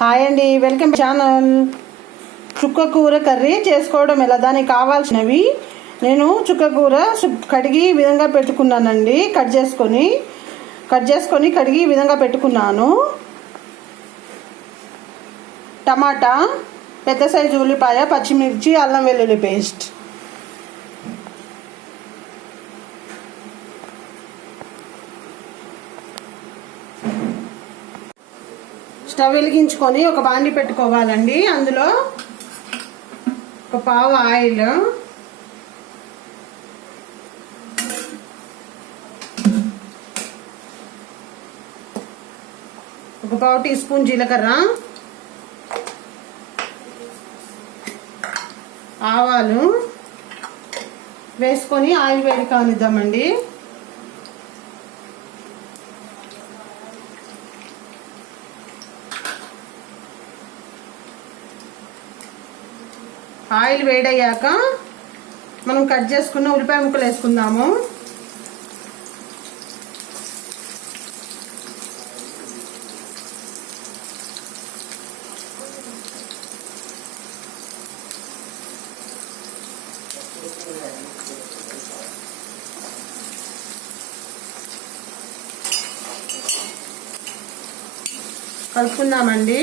Hi అండి, welcome channel. చుక్క కూర కర్రీ చేసుకోవడం ఎలా, దానికి కావాల్సినవి నేను చుక్క కూర కడిగి ఈ విధంగా పెట్టుకున్నానండి. కట్ చేసుకొని కడిగి ఈ విధంగా పెట్టుకున్నాను. టమాటా, పెద్ద సైజు ఉల్లిపాయ, పచ్చిమిర్చి, అల్లం వెల్లుల్లి పేస్ట్. స్టవ్ వెలిగించుకొని ఒక బాండి పెట్టుకోవాలండి. అందులో ఒక పావు ఆయిల్, ఒక పావు టీ స్పూన్ జీలకర్ర, ఆవాలు వేసుకొని ఆయిల్ వేడి కానిద్దామండి. ఆయిల్ వేడయ్యాక మనం కట్ చేసుకున్న ఉల్లిపాయ ముక్కలు వేసుకుందాము. కలుపుకుందామండి,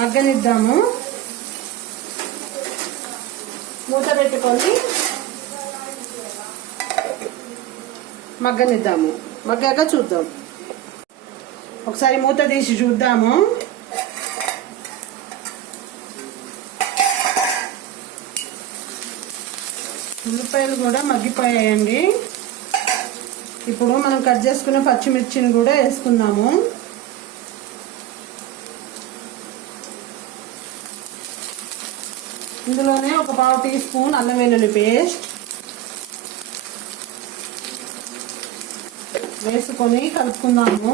మగ్గనిద్దాము. మూత పెట్టుకొని మగ్గనిద్దాము. మగ్గాక చూద్దాం. ఒకసారి మూత తీసి చూద్దాము. ఉల్లిపాయలు కూడా మగ్గిపోయాయండి. ఇప్పుడు మనం కట్ చేసుకున్న పచ్చిమిర్చిని కూడా వేసుకుందాము. ఇందులోనే ఒక పావు టీ స్పూన్ అల్లం వెల్లుల్లి పేస్ట్ వేసుకొని కలుపుకుందాము.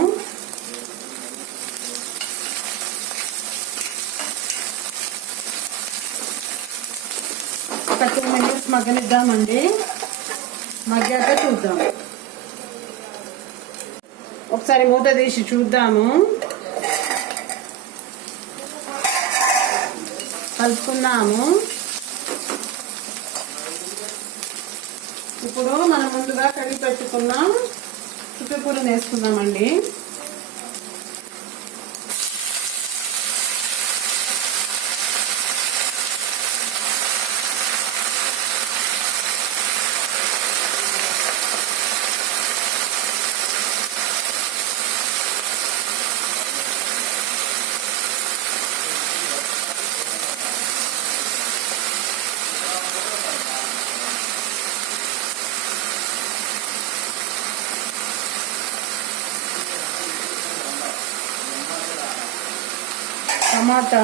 ఒక 2 మినిట్స్ మగ్గనిద్దామండి. మగ్గాక చూద్దాం. ఒకసారి మూత తీసి చూద్దాము. కలుపుకున్నాము. ఇప్పుడు మనం ముందుగా కడిగి పెట్టుకున్న చుక్కకూరను వేసుకుందామండి. టమాటా,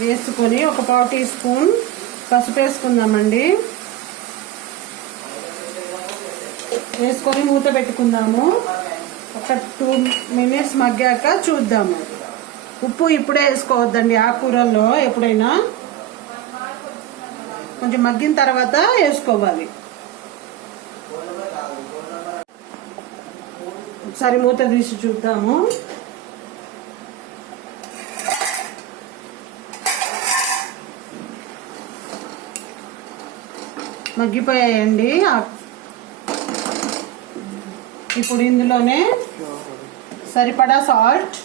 వేసుకొని ఒక పావు టీ స్పూన్ పసుపు వేసుకుందామండి. వేసుకొని మూత పెట్టుకుందాము. ఒక 2 మినిట్స్ మగ్గాక చూద్దాము. ఉప్పు ఇప్పుడే వేసుకోవద్దండి. ఆకుకూరల్లో ఎప్పుడైనా కొంచెం మగ్గిన తర్వాత వేసుకోవాలి. ఒకసారి మూత తీసి చూద్దాము. మగ్గిపోయాయండి. ఇప్పుడు ఇందులోనే సరిపడా సాల్ట్,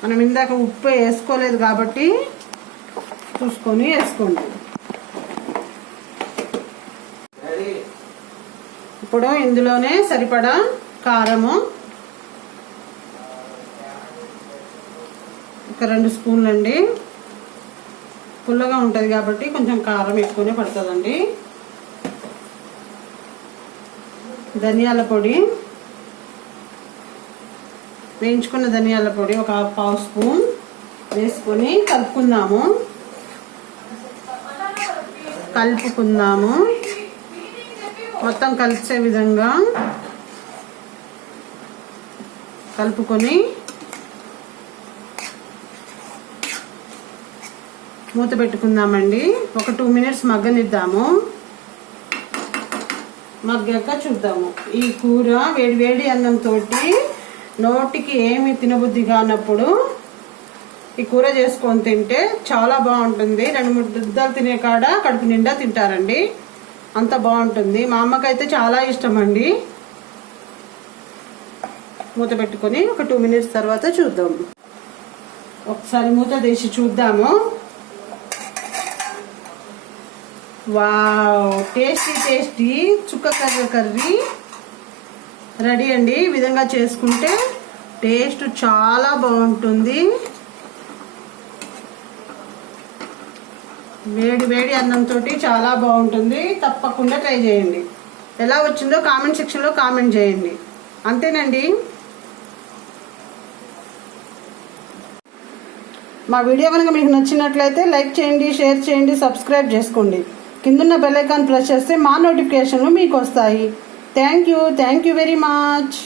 మనం ఇందాక ఉప్పు వేసుకోలేదు కాబట్టి చూసుకొని వేసుకోండి. ఇప్పుడు ఇందులోనే సరిపడా కారము, ఒక 2 స్పూన్లు అండి. పుల్లగా ఉంటుంది కాబట్టి కొంచెం కారం ఎక్కువనే పడుతుందండి. ధనియాల పొడి, వేయించుకున్న ధనియాల పొడి ఒక పావు స్పూన్ వేసుకొని కలుపుకుందాము. మొత్తం కలిసే విధంగా కలుపుకొని మూత పెట్టుకుందామండి. ఒక 2 మినిట్స్ మగ్గనిద్దాము. మగ్గాక చూద్దాము. ఈ కూర వేడి వేడి అన్నంతో నోటికి ఏమి తినబుద్ధి కానప్పుడు ఈ కూర చేసుకొని తింటే చాలా బాగుంటుంది. 2-3 ముద్దలు తినే కాడ కడుపు నిండా తింటారండి, అంత బాగుంటుంది. మా అమ్మకైతే చాలా ఇష్టం అండి. మూత పెట్టుకొని ఒక 2 మినిట్స్ తర్వాత చూద్దాం. ఒకసారి మూత తీసి చూద్దాము. వావ్, టేస్టీ టేస్టీ చుక్కకూర కర్రీ రెడీ అండి. ఈ విధంగా చేసుకుంటే టేస్ట్ చాలా బాగుంటుంది. వేడి వేడి అన్నంతో చాలా బాగుంటుంది. తప్పకుండా ట్రై చేయండి. ఎలా వచ్చిందో కామెంట్ సెక్షన్లో కామెంట్ చేయండి. అంతేనండి. మా వీడియో కనుక మీకు నచ్చినట్లయితే లైక్ చేయండి, షేర్ చేయండి, సబ్స్క్రైబ్ చేసుకోండి. కిందున్న బెల్ ఐకాన్ ప్రెస్ చేస్తే మా నోటిఫికేషన్లు మీకు వస్తాయి. Thank you very much.